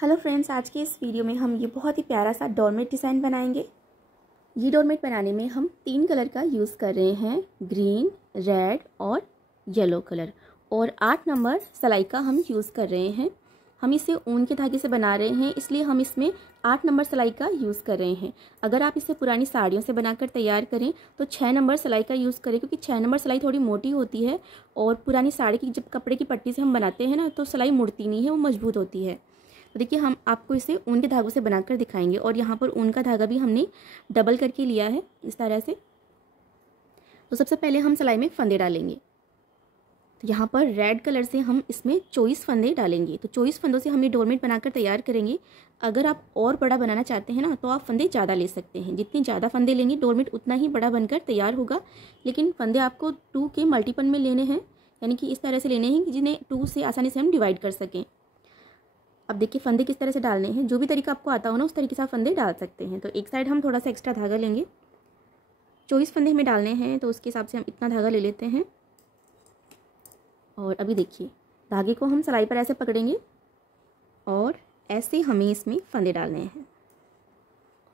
Hello friends, आज के इस वीडियो में हम ये बहुत ही प्यारा सा डोरमेट डिज़ाइन बनाएंगे। ये डोरमेट बनाने में हम 3 कलर का यूज़ कर रहे हैं, ग्रीन, रेड और येलो कलर, और 8 नंबर सिलाई का हम यूज़ कर रहे हैं। हम इसे ऊन के धागे से बना रहे हैं, इसलिए हम इसमें 8 नंबर सिलाई का यूज़ कर रहे हैं। अगर आप इसे पुरानी साड़ियों से बनाकर तैयार करें तो 6 नंबर सिलाई का यूज़ करें, क्योंकि 6 नंबर सिलाई थोड़ी मोटी होती है और पुरानी साड़ी की जब कपड़े की पट्टी से हम बनाते हैं ना, तो सिलाई मुड़ती नहीं है, वो मजबूत होती है। तो देखिए, हम आपको इसे ऊन के धागों से बनाकर दिखाएंगे, और यहाँ पर ऊन का धागा भी हमने डबल करके लिया है इस तरह से। तो सबसे पहले हम सिलाई में फंदे डालेंगे। तो यहाँ पर रेड कलर से हम इसमें 24 फंदे डालेंगे। तो 24 फंदों से हम ये डोरमेट बनाकर तैयार करेंगे। अगर आप और बड़ा बनाना चाहते हैं ना, तो आप फंदे ज़्यादा ले सकते हैं। जितने ज़्यादा फंदे लेंगे डोरमेट उतना ही बड़ा बनकर तैयार होगा। लेकिन फंदे आपको 2 के मल्टीपल में लेने हैं, यानी कि इस तरह से लेने हैं जिन्हें 2 से आसानी से हम डिवाइड कर सकें। अब देखिए फंदे किस तरह से डालने हैं। जो भी तरीका आपको आता हो ना, उस तरीके से आप फंदे डाल सकते हैं। तो एक साइड हम थोड़ा सा एक्स्ट्रा धागा लेंगे। 24 फंदे हमें डालने हैं, तो उसके हिसाब से हम इतना धागा ले लेते हैं। और अभी देखिए, धागे को हम सिलाई पर ऐसे पकड़ेंगे और ऐसे हमें इसमें फंदे डालने हैं।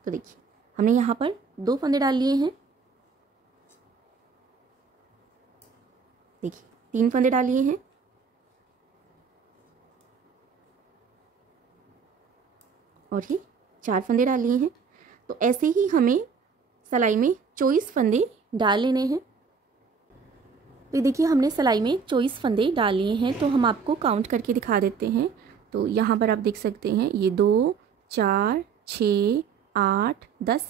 तो देखिए, हमने यहाँ पर 2 फंदे डाल लिए हैं। देखिए, 3 फंदे डाल लिए हैं और ये 4 फंदे डाल लिए हैं। तो ऐसे ही हमें सिलाई में 24 फंदे डाल लेने हैं। तो देखिए, हमने सिलाई में 24 फंदे डाल लिए हैं। तो हम आपको काउंट करके दिखा देते हैं। तो यहाँ पर आप देख सकते हैं, ये 2, 4, 6, 8, 10,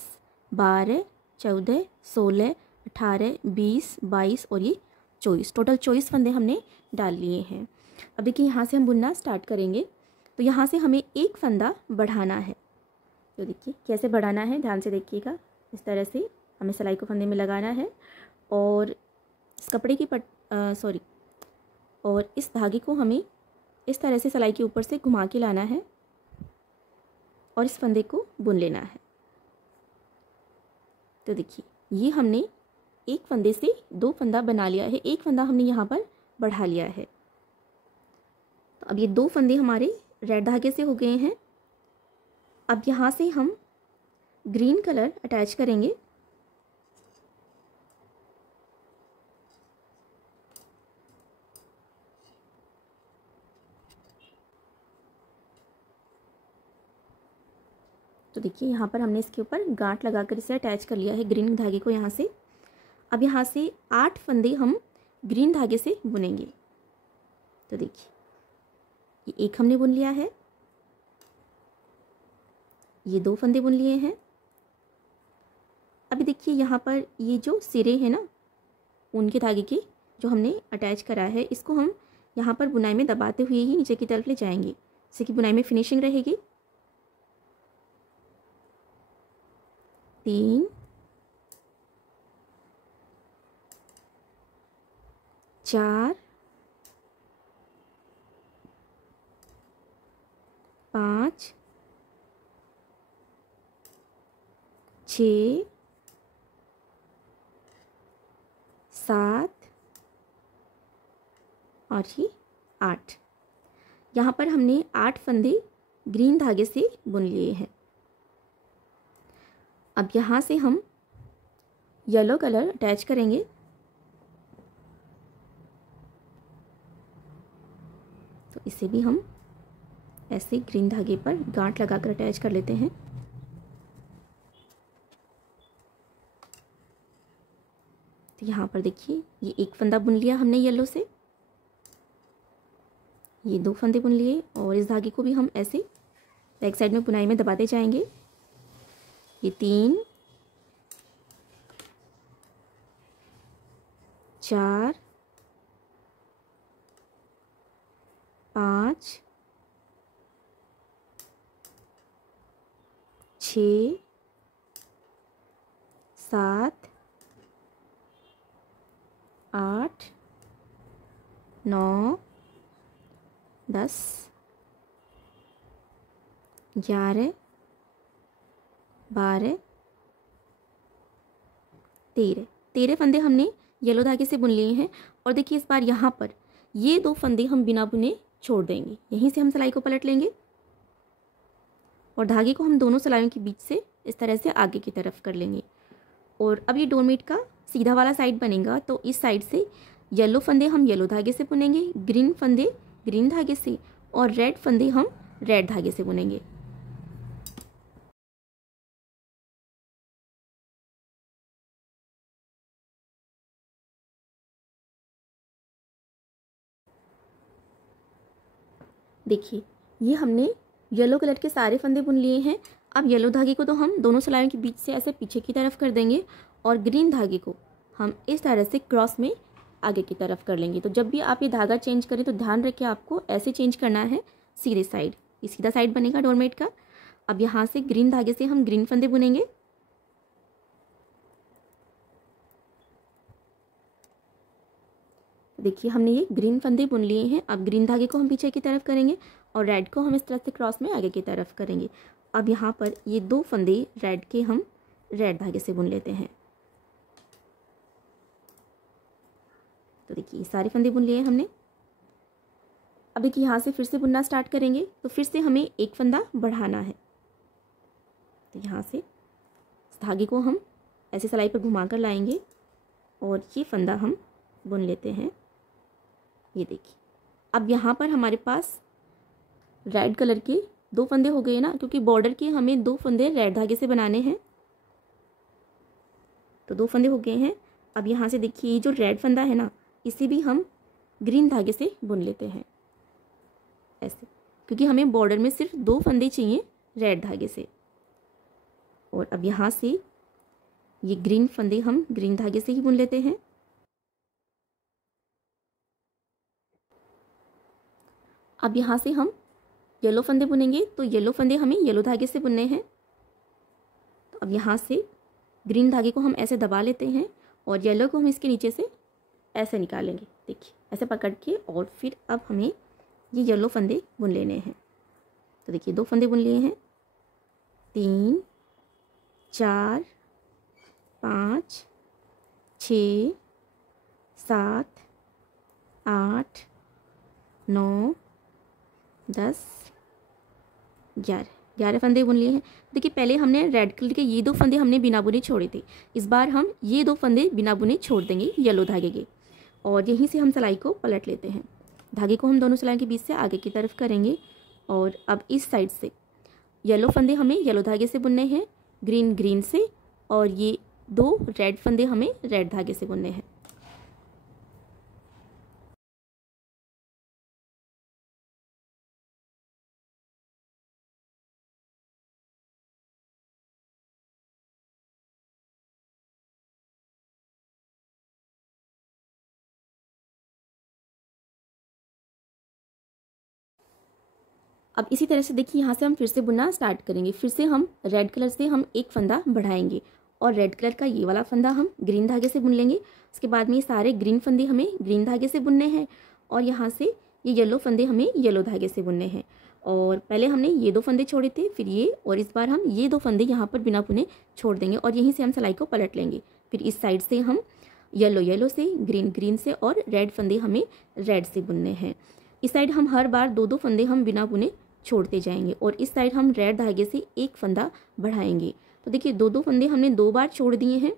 12, 14, 16, 18, 20, 22 और ये 24, टोटल 24 फंदे हमने डाल लिए हैं। अब देखिए, यहाँ से हम बुनना स्टार्ट करेंगे। तो यहाँ से हमें एक फंदा बढ़ाना है। तो देखिए कैसे बढ़ाना है, ध्यान से देखिएगा। इस तरह से हमें सिलाई को फंदे में लगाना है और इस कपड़े की और इस धागे को हमें इस तरह से सिलाई के ऊपर से घुमा के लाना है और इस फंदे को बुन लेना है। तो देखिए, ये हमने एक फंदे से 2 फंदा बना लिया है, एक फंदा हमने यहाँ पर बढ़ा लिया है। तो अब ये 2 फंदे हमारे रेड धागे से हो गए हैं। अब यहाँ से हम ग्रीन कलर अटैच करेंगे। तो देखिए, यहाँ पर हमने इसके ऊपर गांठ लगाकर इसे अटैच कर लिया है ग्रीन धागे को यहाँ से। अब यहाँ से 8 फंदे हम ग्रीन धागे से बुनेंगे। तो देखिए, ये एक हमने बुन लिया है, ये 2 फंदे बुन लिए हैं। अभी देखिए, यहाँ पर ये जो सिरे हैं ना ऊन के धागे के, जो हमने अटैच करा है, इसको हम यहाँ पर बुनाई में दबाते हुए ही नीचे की तरफ ले जाएंगे, जिससे कि बुनाई में फिनिशिंग रहेगी। 3, 4, 5, 6, 7 और ये 8। यहाँ पर हमने 8 फंदे ग्रीन धागे से बुन लिए हैं। अब यहाँ से हम येलो कलर अटैच करेंगे। तो इसे भी हम ऐसे ग्रीन धागे पर गांठ लगाकर अटैच कर लेते हैं। तो यहाँ पर देखिए, ये एक फंदा बुन लिया हमने येलो से, ये 2 फंदे बुन लिए और इस धागे को भी हम ऐसे बैक साइड में बुनाई में दबाते जाएंगे। ये 3, 4, 5, 6, 7, 8, 9, 10, 11, 12, 13 फंदे हमने येलो धागे से बुन लिए हैं। और देखिए, इस बार यहाँ पर ये 2 फंदे हम बिना बुने छोड़ देंगे। यहीं से हम सिलाई को पलट लेंगे। और धागे को हम दोनों सिलाइयों के बीच से इस तरह से आगे की तरफ कर लेंगे। और अब ये डोरमेट का सीधा वाला साइड बनेगा, तो इस साइड से येलो फंदे हम येलो धागे से बुनेंगे, ग्रीन फंदे ग्रीन धागे से, और रेड फंदे हम रेड धागे से बुनेंगे। देखिए ये हमने येलो कलर के सारे फंदे बुन लिए हैं। अब येलो धागे को तो हम दोनों सिलाइयों के बीच से ऐसे पीछे की तरफ कर देंगे और ग्रीन धागे को हम इस तरह से क्रॉस में आगे की तरफ कर लेंगे। तो जब भी आप ये धागा चेंज करें तो ध्यान रखें आपको ऐसे चेंज करना है सीधे साइड, ये सीधा साइड बनेगा डोरमेट का। अब यहाँ से ग्रीन धागे से हम ग्रीन फंदे बुनेंगे। देखिए हमने ये ग्रीन फंदे बुन लिए हैं। अब ग्रीन धागे को हम पीछे की तरफ करेंगे और रेड को हम इस तरह से क्रॉस में आगे की तरफ करेंगे। अब यहाँ पर ये 2 फंदे रेड के हम रेड धागे से बुन लेते हैं। तो देखिए सारे फंदे बुन लिए हमने। अब देखिए यहाँ से फिर से बुनना स्टार्ट करेंगे, तो फिर से हमें एक फंदा बढ़ाना है। तो यहाँ से इस धागे को हम ऐसे सिलाई पर घुमा कर लाएंगे और ये फंदा हम बुन लेते हैं। ये देखिए अब यहाँ पर हमारे पास रेड कलर के 2 फंदे हो गए ना, क्योंकि बॉर्डर के हमें 2 फंदे रेड धागे से बनाने हैं। तो 2 फंदे हो गए हैं। अब यहाँ से देखिए ये जो रेड फंदा है ना, इसे भी हम ग्रीन धागे से बुन लेते हैं ऐसे, क्योंकि हमें बॉर्डर में सिर्फ 2 फंदे चाहिए रेड धागे से। और अब यहाँ से ये ग्रीन फंदे हम ग्रीन धागे से ही बुन लेते हैं। अब यहाँ से हम येलो फंदे बुनेंगे, तो येलो फंदे हमें येलो धागे से बुनने हैं। तो अब यहाँ से ग्रीन धागे को हम ऐसे दबा लेते हैं और येलो को हम इसके नीचे से ऐसे निकालेंगे। देखिए ऐसे पकड़ के, और फिर अब हमें ये येलो फंदे बुन लेने हैं। तो देखिए 2 फंदे बुन लिए हैं, 3 4 5 6 7 8 9 10 11 फंदे बुन लिए हैं। देखिए पहले हमने रेड कलर के ये 2 फंदे हमने बिना बुने छोड़े थे, इस बार हम ये 2 फंदे बिना बुने छोड़ देंगे येलो धागे के, और यहीं से हम सिलाई को पलट लेते हैं। धागे को हम दोनों सिलाई के बीच से आगे की तरफ करेंगे और अब इस साइड से येलो फंदे हमें येलो धागे से बुनने हैं, ग्रीन ग्रीन से, और ये 2 रेड फंदे हमें रेड धागे से बुनने हैं। अब इसी तरह से देखिए यहाँ से हम फिर से बुनना स्टार्ट करेंगे। फिर से हम रेड कलर से हम एक फंदा बढ़ाएंगे और रेड कलर का ये वाला फंदा हम ग्रीन धागे से बुन लेंगे। उसके बाद में ये सारे ग्रीन फंदे हमें ग्रीन धागे से बुनने हैं और यहाँ से ये येलो फंदे हमें येलो धागे से बुनने हैं। और पहले हमने ये 2 फंदे छोड़े थे, फिर ये, और इस बार हम ये 2 फंदे यहाँ पर बिना बुने छोड़ देंगे और यहीं से हम सिलाई को पलट लेंगे। फिर इस साइड से हम येलो येलो से, ग्रीन ग्रीन से, और रेड फंदे हमें रेड से बुनने हैं। इस साइड हम हर बार 2-2 फंदे हम बिना बुने छोड़ते जाएंगे और इस साइड हम रेड धागे से एक फंदा बढ़ाएंगे। तो देखिए 2-2 फंदे हमने 2 बार छोड़ दिए हैं,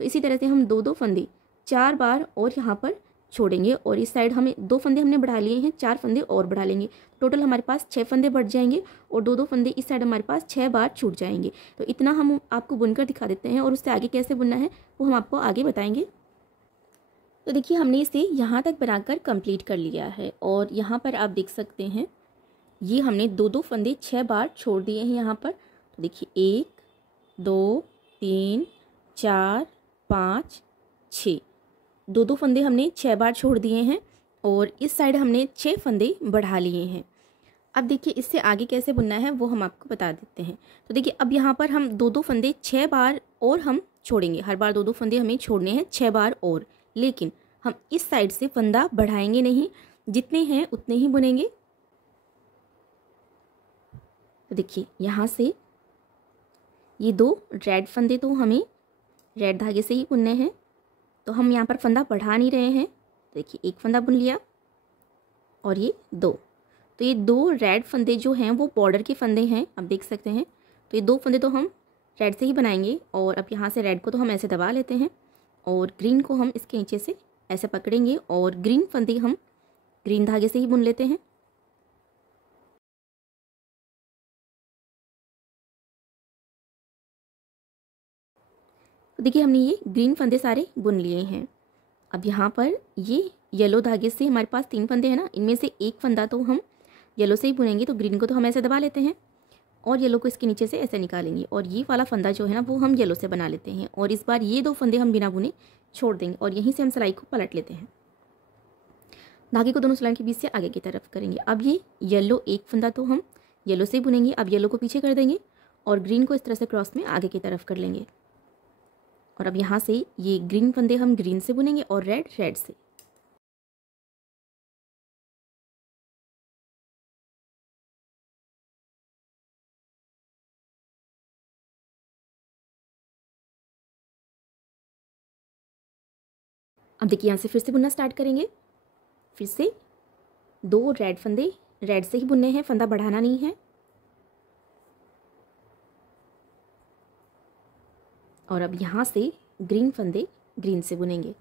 तो इसी तरह से हम 2-2 फंदे 4 बार और यहाँ पर छोड़ेंगे और इस साइड हमें 2 फंदे हमने बढ़ा लिए हैं, 4 फंदे और बढ़ा लेंगे। टोटल हमारे पास 6 फंदे बढ़ जाएंगे और 2-2 फंदे इस साइड हमारे पास 6 बार छूट जाएंगे। तो इतना हम आपको बुनकर दिखा देते हैं और उससे आगे कैसे बुनना है वो हम आपको आगे बताएंगे। तो देखिए हमने इसे यहाँ तक बनाकर कंप्लीट कर लिया है और यहाँ पर आप देख सकते हैं ये हमने 2-2 फंदे 6 बार छोड़ दिए हैं यहाँ पर। तो देखिए 1 2 3 4 5 6, 2-2 फंदे हमने 6 बार छोड़ दिए हैं और इस साइड हमने 6 फंदे बढ़ा लिए हैं। अब देखिए इससे आगे कैसे बुनना है वो हम आपको बता देते हैं। तो देखिए अब यहाँ पर हम 2-2 फंदे 6 बार और हम छोड़ेंगे, हर बार 2-2 फंदे हमें छोड़ने हैं 6 बार और, लेकिन हम इस साइड से फंदा बढ़ाएंगे नहीं, जितने हैं उतने ही बुनेंगे। तो देखिए यहाँ से ये 2 रेड फंदे तो हमें रेड धागे से ही बुनने हैं, तो हम यहाँ पर फंदा बढ़ा नहीं रहे हैं। देखिए एक फंदा बुन लिया और ये 2, तो ये 2 रेड फंदे जो हैं वो बॉर्डर के फंदे हैं, आप देख सकते हैं। तो ये 2 फंदे तो हम रेड से ही बनाएंगे। और अब यहाँ से रेड को तो हम ऐसे दबा लेते हैं और ग्रीन को हम इसके नीचे से ऐसे पकड़ेंगे और ग्रीन फंदे हम ग्रीन धागे से ही बुन लेते हैं। तो देखिए हमने ये ग्रीन फंदे सारे बुन लिए हैं। अब यहाँ पर ये येलो धागे से हमारे पास 3 फंदे हैं ना, इनमें से एक फंदा तो हम येलो से ही बुनेंगे। तो ग्रीन को तो हम ऐसे दबा लेते हैं और येलो को इसके नीचे से ऐसे निकालेंगे और ये वाला फंदा जो है ना वो हम येलो से बना लेते हैं। और इस बार ये 2 फंदे हम बिना बुने छोड़ देंगे और यहीं से हम सिलाई को पलट लेते हैं। धागे को दोनों सिलाई के बीच से आगे की तरफ करेंगे। अब ये येलो एक फंदा तो हम येलो से ही बुनेंगे। अब येलो को पीछे कर देंगे और ग्रीन को इस तरह से क्रॉस में आगे की तरफ कर लेंगे। और अब यहाँ से ये ग्रीन फंदे हम ग्रीन से बुनेंगे और रेड रेड से। अब देखिए यहाँ से फिर से बुनना स्टार्ट करेंगे। फिर से 2 रेड फंदे रेड से ही बुनने हैं, फंदा बढ़ाना नहीं है। और अब यहाँ से ग्रीन फंदे ग्रीन से बुनेंगे।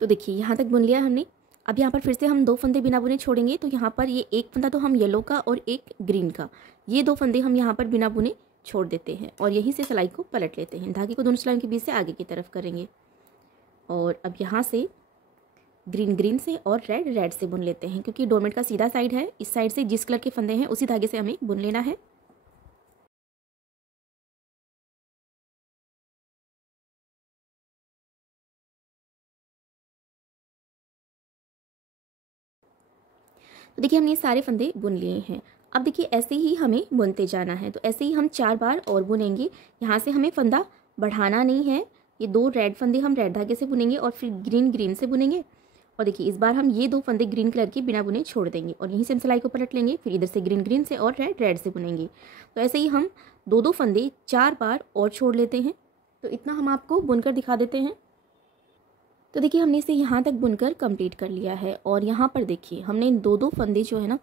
तो देखिए यहाँ तक बुन लिया हमने। अब यहाँ पर फिर से हम 2 फंदे बिना बुने छोड़ेंगे। तो यहाँ पर ये एक फंदा तो हम येलो का और एक ग्रीन का, ये 2 फंदे हम यहाँ पर बिना बुने छोड़ देते हैं और यहीं से सिलाई को पलट लेते हैं। धागे को दोनों सिलाई के बीच से आगे की तरफ करेंगे और अब यहाँ से ग्रीन ग्रीन से और रेड रेड से बुन लेते हैं, क्योंकि डोरमेट का सीधा साइड है। इस साइड से जिस कलर के फंदे हैं उसी धागे से हमें बुन लेना है। तो देखिए हमने ये सारे फंदे बुन लिए हैं। अब देखिए ऐसे ही हमें बुनते जाना है। तो ऐसे ही हम 4 बार और बुनेंगे। यहाँ से हमें फंदा बढ़ाना नहीं है। ये 2 रेड फंदे हम रेड धागे से बुनेंगे और फिर ग्रीन ग्रीन से बुनेंगे। और देखिए इस बार हम ये 2 फंदे ग्रीन कलर के बिना बुने छोड़ देंगे और यहीं से हम सिलाई को पलट लेंगे। फिर इधर से ग्रीन ग्रीन से और रेड रेड से बुनेंगे। तो ऐसे ही हम 2-2 फंदे 4 बार और छोड़ लेते हैं। तो इतना हम आपको बुनकर दिखा देते हैं। तो देखिए हमने इसे यहाँ तक बुनकर कंप्लीट कर लिया है। और यहाँ पर देखिए हमने 2-2 फंदे जो है ना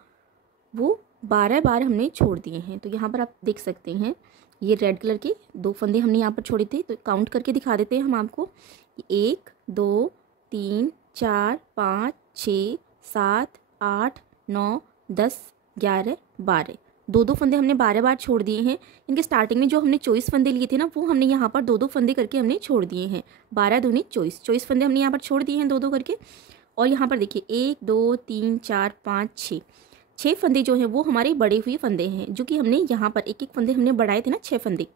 वो 12 बार हमने छोड़ दिए हैं। तो यहाँ पर आप देख सकते हैं ये रेड कलर के 2 फंदे हमने यहाँ पर छोड़े थे। तो काउंट करके दिखा देते हैं हम आपको। 1 2 3 4 5 6 7 8 9 10 11 12, 2-2 फंदे हमने 12 बार छोड़ दिए हैं। इनके स्टार्टिंग में जो हमने 24 फंदे लिए थे ना वो हमने यहाँ पर 2-2 फंदे करके हमने छोड़ दिए हैं। 12 दूनी 24 फंदे हमने यहाँ पर छोड़ दिए हैं 2-2 करके। और यहाँ पर देखिए 1 2 3 4 5 6 फंदे जो हैं वो हमारे बड़े हुए फंदे हैं, जो कि हमने यहाँ पर एक फंदे हमने बढ़ाए थे ना 6 फंदे,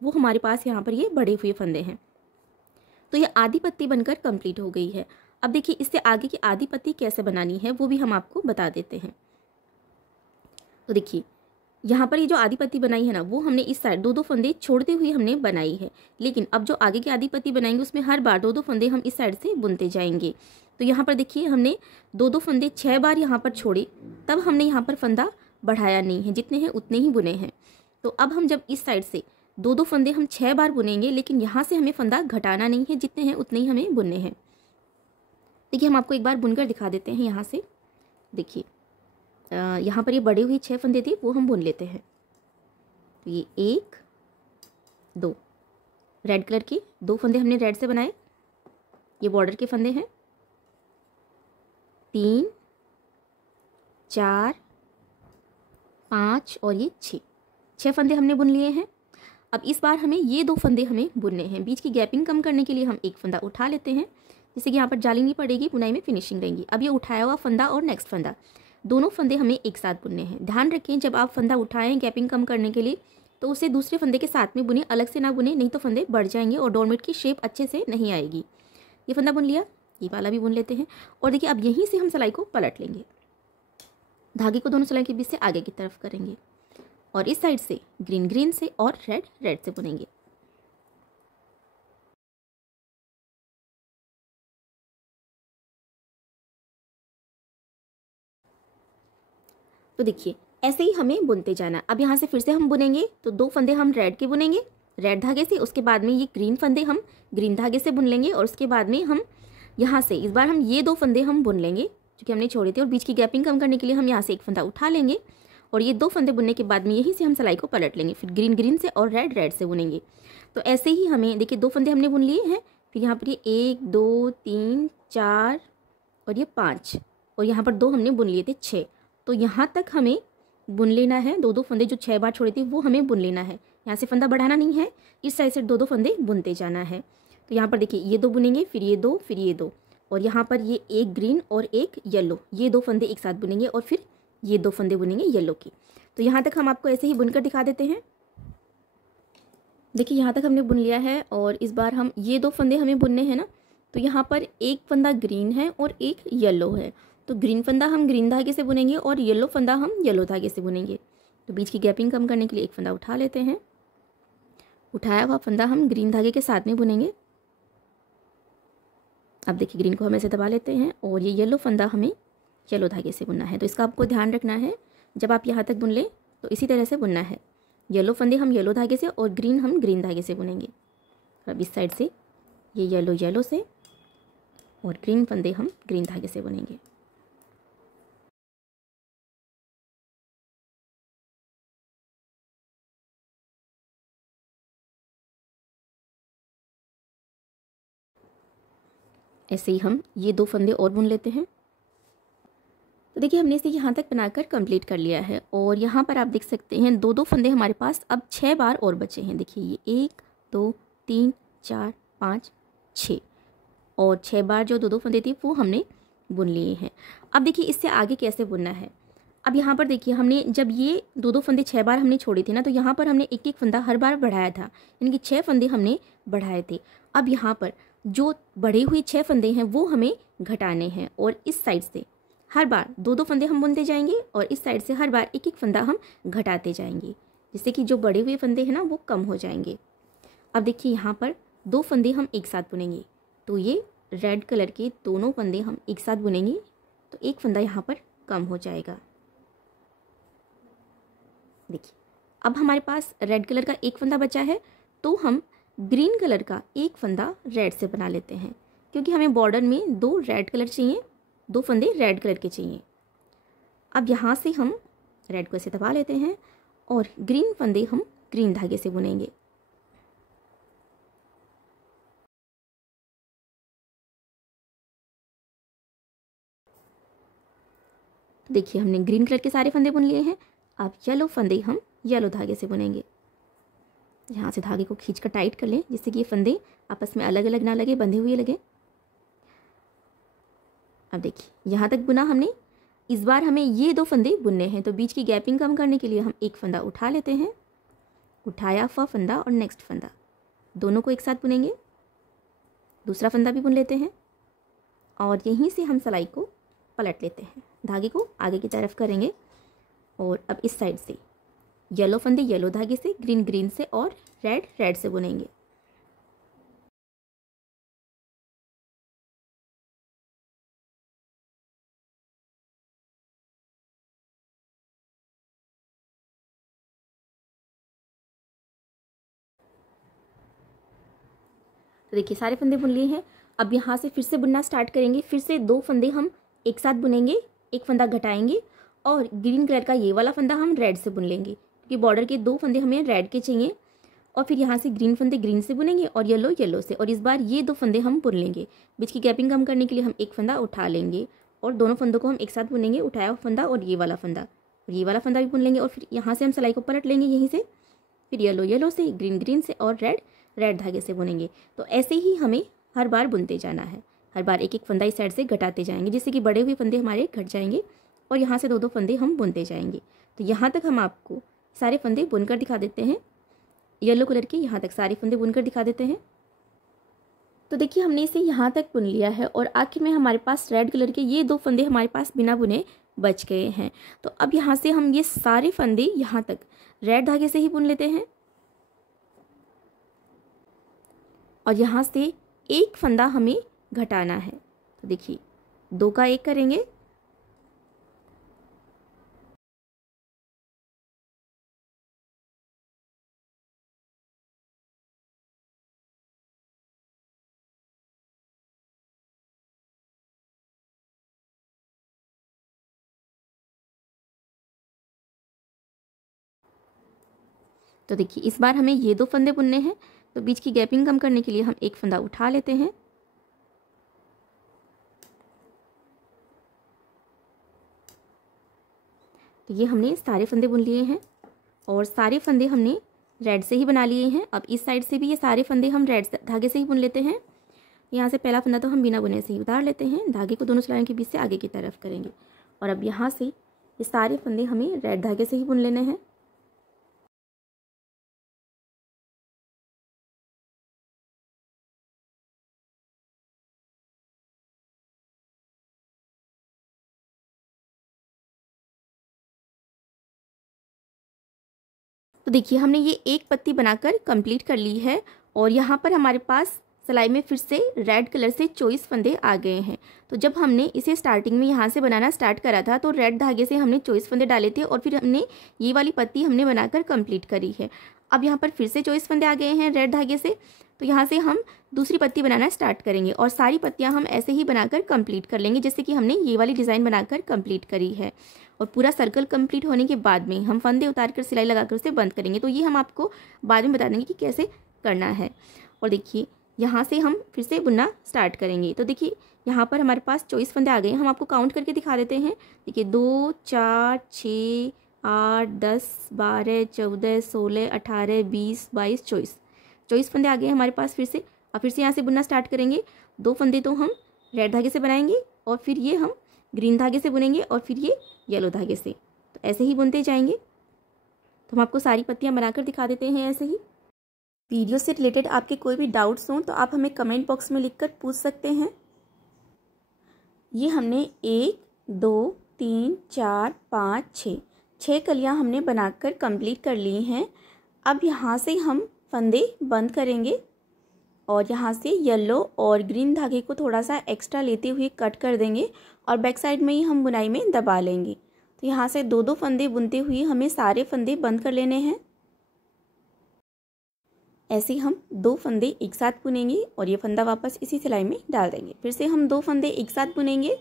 वो हमारे पास यहाँ पर ये बड़े हुए फंदे हैं। तो ये आधी पत्ती बनकर कंप्लीट हो गई है। अब देखिए इससे आगे की आधी पत्ती कैसे बनानी है वो भी हम आपको बता देते हैं। तो देखिए यहाँ पर ये जो आधी पत्ती बनाई है ना वो हमने इस साइड 2-2 फंदे छोड़ते हुए हमने बनाई है। लेकिन अब जो आगे की आधी पत्ती बनाएंगे उसमें हर बार 2-2 फंदे हम इस साइड से बुनते जाएंगे। तो यहाँ पर देखिए हमने 2-2 फंदे 6 बार यहाँ पर छोड़े, तब हमने यहाँ पर फंदा बढ़ाया नहीं है, जितने हैं उतने ही बुने हैं। तो अब हम जब इस साइड से 2-2 फंदे हम 6 बार बुनेंगे, लेकिन यहाँ से हमें फंदा घटाना नहीं है, जितने हैं उतने ही हमें बुनने हैं। देखिए हम आपको एक बार बुनकर दिखा देते हैं। यहाँ से देखिए यहाँ पर ये बड़े हुए 6 फंदे थे वो हम बुन लेते हैं। तो ये 1 2 रेड कलर के 2 फंदे हमने रेड से बनाए, ये बॉर्डर के फंदे हैं। 3 4 5 और ये 6 फंदे हमने बुन लिए हैं। अब इस बार हमें ये 2 फंदे हमें बुनने हैं। बीच की गैपिंग कम करने के लिए हम एक फंदा उठा लेते हैं, जिससे कि यहाँ पर जाली नहीं पड़ेगी, बुनाई में फिनिशिंग रहेगी। अब ये उठाया हुआ फंदा और नेक्स्ट फंदा, दोनों फंदे हमें एक साथ बुनने हैं। ध्यान रखें जब आप फंदा उठाएं गैपिंग कम करने के लिए तो उसे दूसरे फंदे के साथ में बुने, अलग से ना बुने, नहीं तो फंदे बढ़ जाएंगे और डोरमेट की शेप अच्छे से नहीं आएगी। ये फंदा बुन लिया, ये वाला भी बुन लेते हैं। और देखिए अब यहीं से हम सिलाई को पलट लेंगे। धागे को दोनों सिलाई के बीच से आगे की तरफ करेंगे और इस साइड से ग्रीन ग्रीन से और रेड रेड से बुनेंगे। तो देखिए ऐसे ही हमें बुनते जाना। अब यहाँ से फिर से हम बुनेंगे। तो 2 फंदे हम रेड के बुनेंगे रेड धागे से, उसके बाद में ये ग्रीन फंदे हम ग्रीन धागे से बुन लेंगे और उसके बाद में हम यहाँ से इस बार हम ये 2 फंदे हम बुन लेंगे जो कि हमने छोड़े थे, और बीच की गैपिंग कम करने के लिए हम यहाँ से एक फंदा उठा लेंगे और ये 2 फंदे बुनने के बाद में यहीं से हम सिलाई को पलट लेंगे, फिर ग्रीन ग्रीन से और रेड रेड से बुनेंगे। तो ऐसे ही हमें देखिए 2 फंदे हमने बुन लिए हैं, फिर यहाँ पर ये 1 2 3 4 और ये 5 और यहाँ पर 2 हमने बुन लिए थे 6। तो यहाँ तक हमें बुन लेना है, 2 फंदे जो 6 बार छोड़े थे वो हमें बुन लेना है। यहाँ से फंदा बढ़ाना नहीं है, इस साइड से 2 फंदे बुनते जाना है। तो यहाँ पर देखिए ये 2 बुनेंगे, फिर ये 2, फिर ये 2 और यहाँ पर ये एक ग्रीन और एक येलो, ये 2 फंदे एक साथ बुनेंगे और फिर ये 2 फंदे बुनेंगे येलो की। तो यहाँ तक हम आपको ऐसे ही बुनकर दिखा देते हैं। देखिए यहाँ तक हमने बुन लिया है और इस बार हम ये 2 फंदे हमें बुनने हैं ना, तो यहाँ पर एक फंदा ग्रीन है और एक येलो है। तो ग्रीन फंदा हम ग्रीन धागे से बुनेंगे और येलो फंदा हम येलो धागे से बुनेंगे। तो बीच की गैपिंग कम करने के लिए एक फंदा उठा लेते हैं, उठाया हुआ फंदा हम ग्रीन धागे के साथ में बुनेंगे। अब देखिए ग्रीन को हम ऐसे दबा लेते हैं और ये येलो फंदा हमें येलो धागे से बुनना है। तो इसका आपको ध्यान रखना है, जब आप यहाँ तक बुन लें तो इसी तरह से बुनना है। येलो फंदे हम येलो धागे से और ग्रीन हम ग्रीन धागे से बुनेंगे। अब इस साइड से ये येलो येलो से और ग्रीन फंदे हम ग्रीन धागे से बुनेंगे। ऐसे ही हम ये 2 फंदे और बुन लेते हैं। तो देखिए हमने इसे यहाँ तक बनाकर कंप्लीट कर लिया है और यहाँ पर आप देख सकते हैं 2 फंदे हमारे पास अब 6 बार और बचे हैं। देखिए ये 1 2 3 4 5 6 और 6 बार जो 2 फंदे थे वो हमने बुन लिए हैं। अब देखिए इससे आगे कैसे बुनना है। अब यहाँ पर देखिए हमने जब ये 2 फंदे 6 बार हमने छोड़े थे ना, तो यहाँ पर हमने एक एक फंदा हर बार बढ़ाया था, यानी कि 6 फंदे हमने बढ़ाए थे। अब यहाँ पर जो बढ़े हुए 6 फंदे हैं वो हमें घटाने हैं और इस साइड से हर बार 2 फंदे हम बुनते जाएंगे और इस साइड से हर बार एक एक फंदा हम घटाते जाएंगे, जिससे कि जो बढ़े हुए फंदे हैं ना वो कम हो जाएंगे। अब देखिए यहाँ पर 2 फंदे हम एक साथ बुनेंगे, तो ये रेड कलर के दोनों फंदे हम एक साथ बुनेंगे तो एक फंदा यहाँ पर कम हो जाएगा। देखिए अब हमारे पास रेड कलर का एक फंदा बचा है, तो हम ग्रीन कलर का एक फंदा रेड से बना लेते हैं, क्योंकि हमें बॉर्डर में 2 रेड कलर चाहिए, 2 फंदे रेड कलर के चाहिए। अब यहाँ से हम रेड को ऐसे दबा लेते हैं और ग्रीन फंदे हम ग्रीन धागे से बुनेंगे। तो देखिए हमने ग्रीन कलर के सारे फंदे बुन लिए हैं। अब येलो फंदे हम येलो धागे से बुनेंगे। यहाँ से धागे को खींचकर टाइट कर लें, जिससे कि ये फंदे आपस में अलग अलग ना लगे, बंधे हुए लगे। अब देखिए यहाँ तक बुना हमने। इस बार हमें ये 2 फंदे बुनने हैं, तो बीच की गैपिंग कम करने के लिए हम एक फंदा उठा लेते हैं, उठाया हुआ फंदा और नेक्स्ट फंदा दोनों को एक साथ बुनेंगे। दूसरा फंदा भी बुन लेते हैं और यहीं से हम सिलाई को पलट लेते हैं, धागे को आगे की तरफ करेंगे और अब इस साइड से येलो फंदे येलो धागे से, ग्रीन ग्रीन से और रेड रेड से बुनेंगे। तो देखिए सारे फंदे बुन लिए हैं। अब यहाँ से फिर से बुनना स्टार्ट करेंगे। फिर से 2 फंदे हम एक साथ बुनेंगे, एक फंदा घटाएंगे और ग्रीन कलर का ये वाला फंदा हम रेड से बुन लेंगे, क्योंकि बॉर्डर के 2 फंदे हमें रेड के चाहिए। और फिर यहाँ से ग्रीन फंदे ग्रीन से बुनेंगे और येलो येलो से, और इस बार ये 2 फंदे हम बुन लेंगे। बीच की गैपिंग कम करने के लिए हम एक फंदा उठा लेंगे और दोनों फंदों को हम एक साथ बुनेंगे, उठाया हुआ फंदा और ये वाला फंदा, और ये वाला फंदा भी बुन लेंगे। और फिर यहाँ से हम सिलाई को पलट लेंगे यहीं से, फिर येलो येलो से, ग्रीन ग्रीन से और रेड रेड धागे से बुनेंगे। तो ऐसे ही हमें हर बार बुनते जाना है। हर बार एक एक फंदा इस साइड से घटाते जाएंगे, जिससे कि बड़े हुए फंदे हमारे घट जाएंगे और यहाँ से 2 फंदे हम बुनते जाएंगे। तो यहाँ तक हम आपको सारे फंदे बुनकर दिखा देते हैं। येलो कलर के यहाँ तक सारे फंदे बुनकर दिखा देते हैं। तो देखिए हमने इसे यहाँ तक बुन लिया है और आखिर में हमारे पास रेड कलर के ये 2 फंदे हमारे पास बिना बुने बच गए हैं। तो अब यहाँ से हम ये सारे फंदे यहाँ तक रेड धागे से ही बुन लेते हैं और यहाँ से एक फंदा हमें घटाना है। तो देखिए 2 का 1 करेंगे, तो देखिए इस बार हमें ये 2 फंदे बुनने हैं, तो बीच की गैपिंग कम करने के लिए हम एक फंदा उठा लेते हैं। तो ये हमने सारे फंदे बुन लिए हैं और सारे फंदे हमने रेड से ही बना लिए हैं। अब इस साइड से भी ये सारे फंदे हम रेड धागे से ही बुन लेते हैं। यहाँ से पहला फंदा तो हम बिना बुने से ही उतार लेते हैं, धागे को दोनों सिलाइयों के बीच से आगे की तरफ करेंगे। और अब यहाँ से ये सारे फंदे हमें रेड धागे से ही बुन लेने हैं। तो देखिए हमने ये एक पत्ती बनाकर कंप्लीट कर ली है और यहाँ पर हमारे पास सिलाई में फिर से रेड कलर से 24 फंदे आ गए हैं। तो जब हमने इसे स्टार्टिंग में यहाँ से बनाना स्टार्ट करा था तो रेड धागे से हमने 24 फंदे डाले थे और फिर हमने ये वाली पत्ती हमने बनाकर कंप्लीट करी है। अब यहाँ पर फिर से 24 फंदे आ गए हैं रेड धागे से, तो यहाँ से हम दूसरी पत्ती बनाना स्टार्ट करेंगे और सारी पत्तियाँ हम ऐसे ही बनाकर कंप्लीट कर लेंगे जैसे कि हमने ये वाली डिज़ाइन बनाकर कंप्लीट करी है। और पूरा सर्कल कंप्लीट होने के बाद में हम फंदे उतार कर सिलाई लगाकर उसे बंद करेंगे। तो ये हम आपको बाद में बता देंगे कि कैसे करना है। और देखिए यहाँ से हम फिर से बुनना स्टार्ट करेंगे। तो देखिए यहाँ पर हमारे पास 24 फंदे आ गए हैं, हम आपको काउंट करके दिखा देते हैं। देखिए 2 4 6 8 10 12 14 16 18 20 22 24 फंदे आ गए हैं हमारे पास फिर से। अब फिर से यहाँ से बुनना स्टार्ट करेंगे। 2 फंदे तो हम रेड धागे से बनाएंगे और फिर ये हम ग्रीन धागे से बुनेंगे और फिर ये येलो धागे से। तो ऐसे ही बुनते जाएंगे। तो हम आपको सारी पत्तियाँ बनाकर दिखा देते हैं ऐसे ही। वीडियो से रिलेटेड आपके कोई भी डाउट्स हों तो आप हमें कमेंट बॉक्स में लिखकर पूछ सकते हैं। ये हमने 1 2 3 4 5 6 कलियाँ हमने बनाकर कंप्लीट कर ली हैं। अब यहाँ से हम फंदे बंद करेंगे और यहाँ से येलो और ग्रीन धागे को थोड़ा सा एक्स्ट्रा लेते हुए कट कर देंगे और बैक साइड में ही हम बुनाई में दबा लेंगे। तो यहाँ से 2 फंदे बुनते हुए हमें सारे फंदे बंद कर लेने हैं। ऐसे हम 2 फंदे एक साथ बुनेंगे और ये फंदा वापस इसी सिलाई में डाल देंगे। फिर से हम 2 फंदे एक साथ बुनेंगे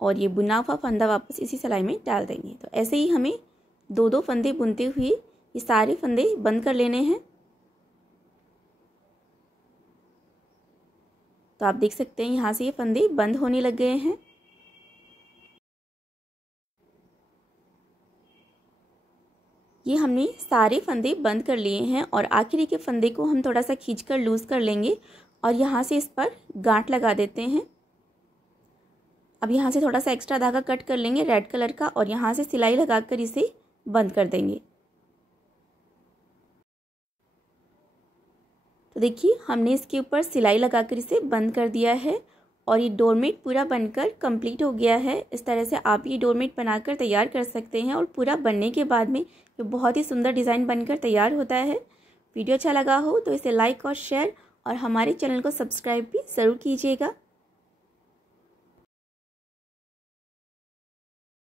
और ये बुना हुआ फंदा वापस इसी सिलाई में डाल देंगे। तो ऐसे ही हमें 2 फंदे बुनते हुए ये सारे फंदे बंद कर लेने हैं। तो आप देख सकते हैं यहाँ से ये फंदे बंद होने लग गए हैं। ये हमने सारे फंदे बंद कर लिए हैं और आखिरी के फंदे को हम थोड़ा सा खींचकर लूज़ कर लेंगे और यहाँ से इस पर गांठ लगा देते हैं। अब यहाँ से थोड़ा सा एक्स्ट्रा धागा कट कर लेंगे रेड कलर का और यहाँ से सिलाई लगाकर इसे बंद कर देंगे। तो देखिए हमने इसके ऊपर सिलाई लगाकर इसे बंद कर दिया है और ये डोरमेट पूरा बनकर कंप्लीट हो गया है। इस तरह से आप ये डोरमेट बनाकर तैयार कर सकते हैं और पूरा बनने के बाद में ये बहुत ही सुंदर डिज़ाइन बनकर तैयार होता है। वीडियो अच्छा लगा हो तो इसे लाइक और शेयर और हमारे चैनल को सब्सक्राइब भी ज़रूर कीजिएगा।